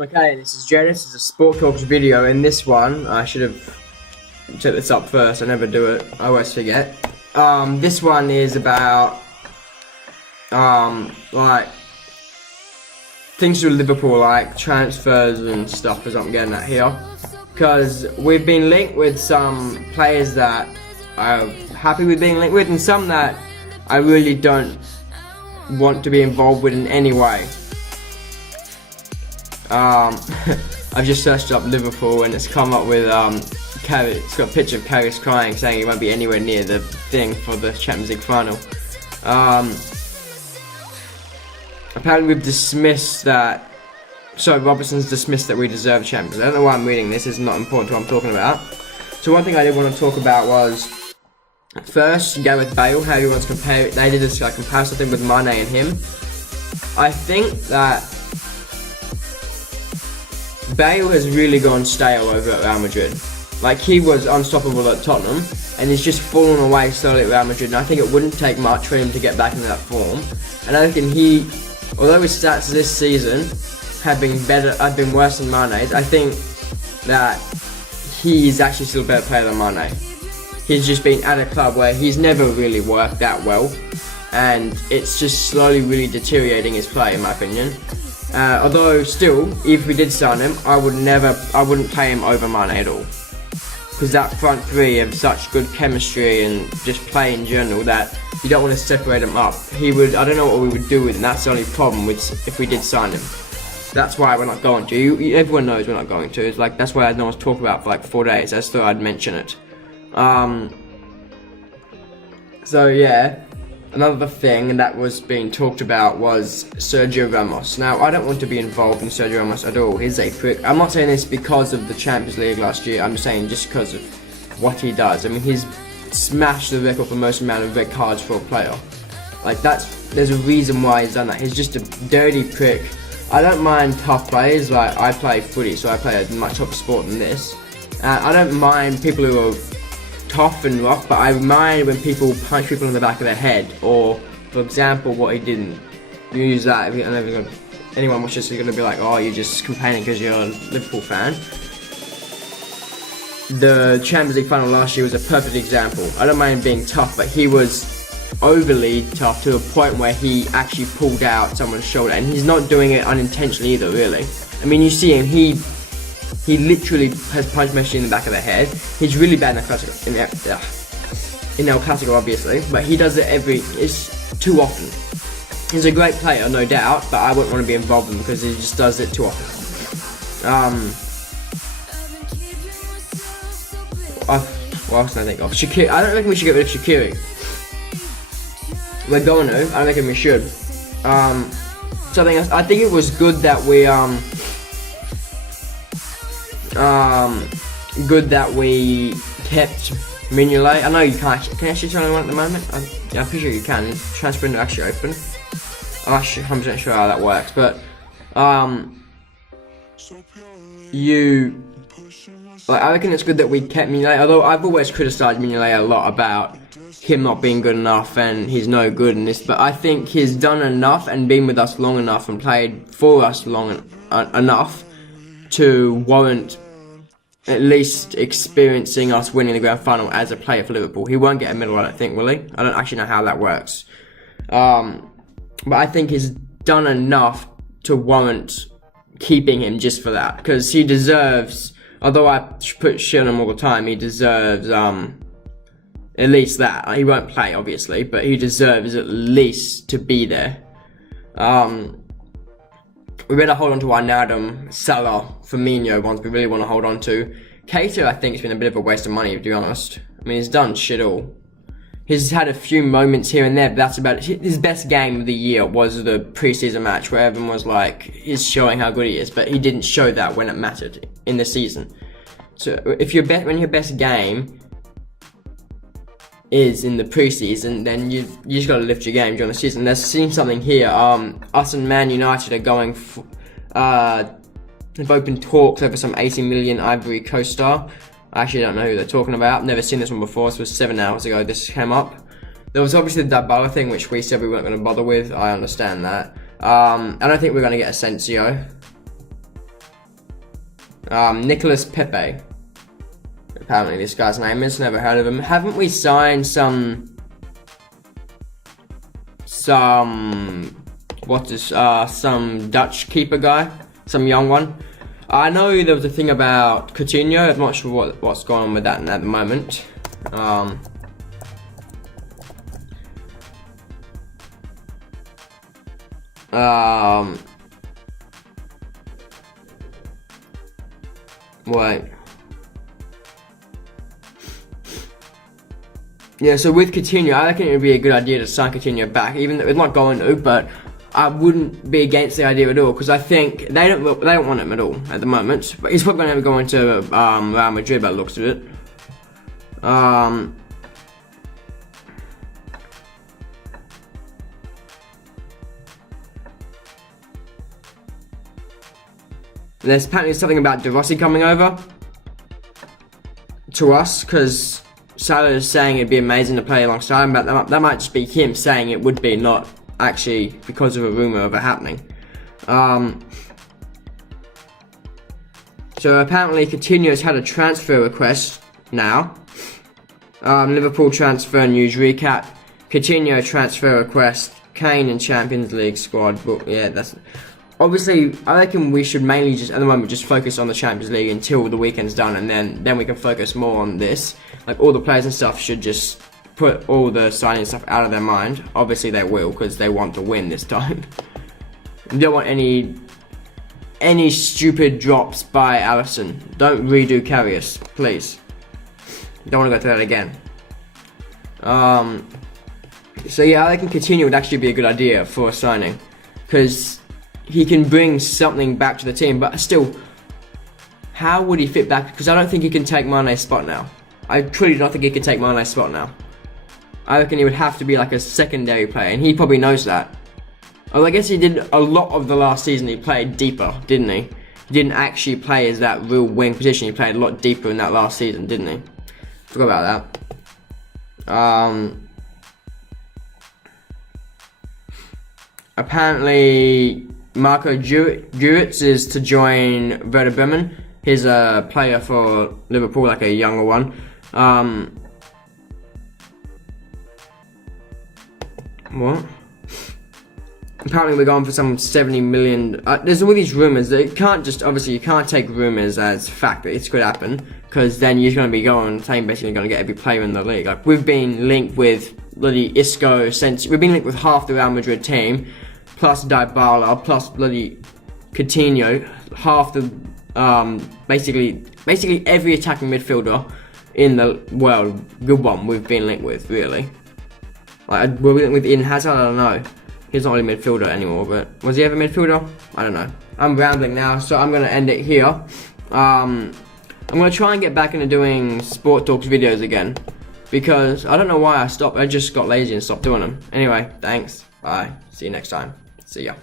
Okay, this is Jay. This is a Sport Talks video. In this one, I should have set this up first. I never do it. I always forget. This one is about like things to do with Liverpool, like transfers and stuff, as I'm getting at here. Because we've been linked with some players that I'm happy with being linked with, and some that I really don't want to be involved with in any way. I've just searched up Liverpool and it's come up with it's got a picture of Karius crying, saying he won't be anywhere near the thing for the Champions League final. Apparently we've dismissed that. So Robertson's dismissed that we deserve Champions. I don't know why I'm reading this. It's not important to what I'm talking about. So one thing I did want to talk about was first Gareth Bale. How everyone's compare. They did this comparison thing with Mane and him. I think that Bale has really gone stale over at Real Madrid. Like, he was unstoppable at Tottenham, and he's just fallen away slowly at Real Madrid, and I think it wouldn't take much for him to get back into that form. And I reckon although his stats this season have been worse than Mane's, I think that he's actually still a better player than Mane. He's just been at a club where he's never really worked that well, and it's just slowly really deteriorating his play, in my opinion. Although still, if we did sign him, I wouldn't play him over Mane at all. Because that front three have such good chemistry and just play in general that you don't want to separate them up. I don't know what we would do with him. That's the only problem if we did sign him. That's why we're not going to. Everyone knows we're not going to. It's like, that's why I don't want to talk about for like 4 days. I just thought I'd mention it. So yeah. Another thing that was being talked about was Sergio Ramos. Now, I don't want to be involved in Sergio Ramos at all. He's a prick. I'm not saying this because of the Champions League last year. I'm saying just because of what he does. I mean, he's smashed the record for most amount of red cards for a player. Like, there's a reason why he's done that. He's just a dirty prick. I don't mind tough players. Like, I play footy, so I play a much tougher sport than this. I don't mind people who are tough and rough, but I mind when people punch people in the back of their head, or for example what he didn't use that. Anyone watches is going to be like, oh, you're just complaining because you're a Liverpool fan. The Champions League final last year was a perfect example. I don't mind being tough, but he was overly tough to a point where he actually pulled out someone's shoulder, and he's not doing it unintentionally either, really. I mean, you see him, he literally has punched Messi in the back of the head. He's really bad in El Clasico, obviously, but he does it it's too often. He's a great player, no doubt, but I wouldn't want to be involved with him because he just does it too often. What else can I think of? Shaqiri. I don't reckon we should get rid of Shaqiri. We're going to. I don't reckon we should. Something else. I think it was good that we kept Mignolet. I know you can't. Can you actually tell anyone at the moment? I'm pretty sure you can. Transfer window actually open. I'm actually 100% sure how that works. But I reckon it's good that we kept Mignolet. Although I've always criticised Mignolet a lot about him not being good enough and he's no good in this. But I think he's done enough and been with us long enough and played for us long enough to warrant at least experiencing us winning the grand final as a player for Liverpool. He won't get a medal, I don't think, will he? I don't actually know how that works. But I think he's done enough to warrant keeping him just for that. Because he deserves, although I put shit on him all the time, he deserves at least that. He won't play, obviously, but he deserves at least to be there. We better hold on to Wijnaldum, Salah, Firmino ones we really want to hold on to. Keita, I think, has been a bit of a waste of money, to be honest. I mean, he's done shit all. He's had a few moments here and there, but that's about it. His best game of the year was the pre-season match, where everyone was like, he's showing how good he is, but he didn't show that when it mattered in the season. So if when your best game is in the preseason, then you just got to lift your game during the season. There's seen something here. Us and Man United are going. They've opened talks over some 80 million Ivory Coast star. I actually don't know who they're talking about. Never seen this one before. This was 7 hours ago. This came up. There was obviously the Dybala thing, which we said we weren't going to bother with. I understand that. I don't think we're going to get Asensio. Nicholas Pepe. Apparently this guy's name is. Never heard of him. Haven't we signed some Dutch keeper guy? Some young one? I know there was a thing about Coutinho. I'm not sure what's going on with that at the moment. Wait. Yeah, so with Coutinho, I reckon it would be a good idea to sign Coutinho back, even though it's not going to, but I wouldn't be against the idea at all, because I think they don't want him at all at the moment. But he's probably going to go into Real Madrid by the looks of it. There's apparently something about De Rossi coming over to us, because Salah is saying it'd be amazing to play alongside him, but that might just be him saying it would be, not actually because of a rumour of it happening. So apparently Coutinho's had a transfer request now. Liverpool transfer news recap. Coutinho transfer request. Kane in Champions League squad. But yeah, that's obviously. I reckon we should mainly just at the moment just focus on the Champions League until the weekend's done, and then we can focus more on this. Like all the players and stuff should just put all the signing stuff out of their mind. Obviously they will, because they want to win this time. You don't want any stupid drops by Alisson. Don't redo Karius, please. Don't want to go through that again. So yeah, I think Coutinho would actually be a good idea for a signing, because he can bring something back to the team. But still, how would he fit back? Because I don't think he can take Mane's spot now. I truly don't think he can take Mane's spot now. I reckon he would have to be like a secondary player, and he probably knows that. Well, I guess he did a lot of the last season. He played deeper, didn't he? He didn't actually play as that real wing position. He played a lot deeper in that last season, didn't he? Forgot about that. Apparently, Marco Juric is to join Werder Bremen. He's a player for Liverpool, like a younger one. What? Apparently we're going for some 70 million. There's all these rumours that you can't just, obviously you can't take rumours as fact that it could happen, because then you're going to be saying basically going to get every player in the league. Like we've been linked with bloody Isco, we've been linked with half the Real Madrid team, plus Dybala, plus bloody Coutinho, half the basically every attacking midfielder in the world, good one, we've been linked with, really. Like we're linked with Eden Hazard, I don't know. He's not really a midfielder anymore, but was he ever a midfielder? I don't know. I'm rambling now, so I'm going to end it here. I'm going to try and get back into doing Sport Talks videos again, because I don't know why I stopped. I just got lazy and stopped doing them. Anyway, thanks. Bye. See you next time. See ya.